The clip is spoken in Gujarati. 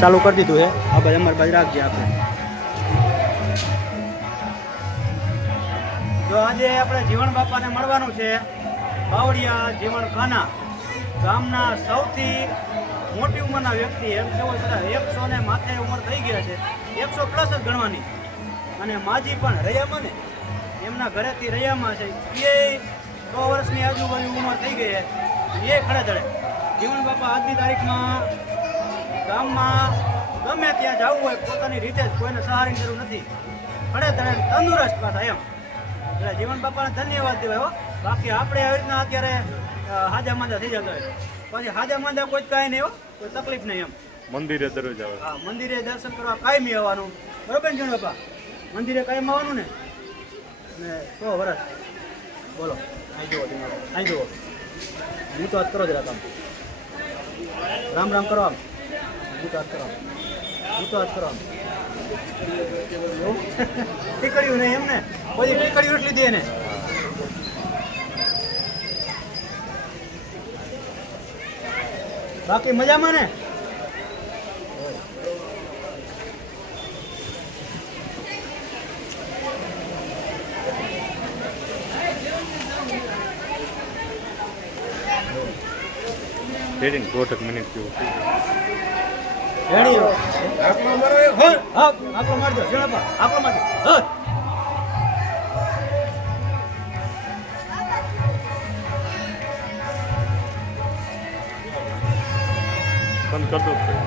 ચાલુ કરી દીધું છે. આ ભાઈ અમારી બાજુ રાખજે આપણે. તો આજે આપણે જીવણ બાપાને મળવાનું છે. બાવળિયા જીવણ ખાના ગામના સૌથી મોટી ઉંમરના વ્યક્તિ, એમ કેવો કદાચ 100 ને માથે ઉંમર થઈ ગયા છે, 100 પ્લસ જ ગણવાની. અને માજી પણ રૈયામાં ને એમના ઘરેથી રૈયામાં છે, એ 100 વર્ષની આજુબાજુ ઉંમર થઈ ગઈ છે. એ ખડે ધડે જીવણ બાપા આજની તારીખમાં ગામમાં ગમે ત્યાં જવું હોય પોતાની રીતે જ, કોઈને સહારાની જરૂર નથી, ખડે ધડે તંદુરસ્ત પાછા એમ. એટલે જીવણ બાપાને ધન્યવાદ દેવાય હો. બાકી આપણે આવી રીતના અત્યારે હાજા માંદા થઈ જતા હોય, પછી હાજા માંદા કોઈ કાંઈ નહીં હો, કોઈ તકલીફ નહીં એમ. મંદિરે દરરોજ આવે. હા, મંદિરે દર્શન કરવા કાયમી આવવાનું, બરોબર ને જીવણ બાપા? મંદિરે કાયમ આવવાનું ને 100 વર્ષ. બોલો, અહીં જુઓ, અહીં જુઓ, હું તો હાથ કરો જરા કામ. રામ રામ કરો આમ, હું તો હાથ કરો, હું તો હાથ કરો. ટીકડ્યું નહીં એમને, કોઈ ટીકડ્યું એટલી દે ને. બાકી મજામાં ને? રેડિંગ 2 મિનિટ જેવું. રેડી આપણો મારો એક હા આપણો મારજો જણાપા, આપણો મારજો. હા બંધ કરી દો.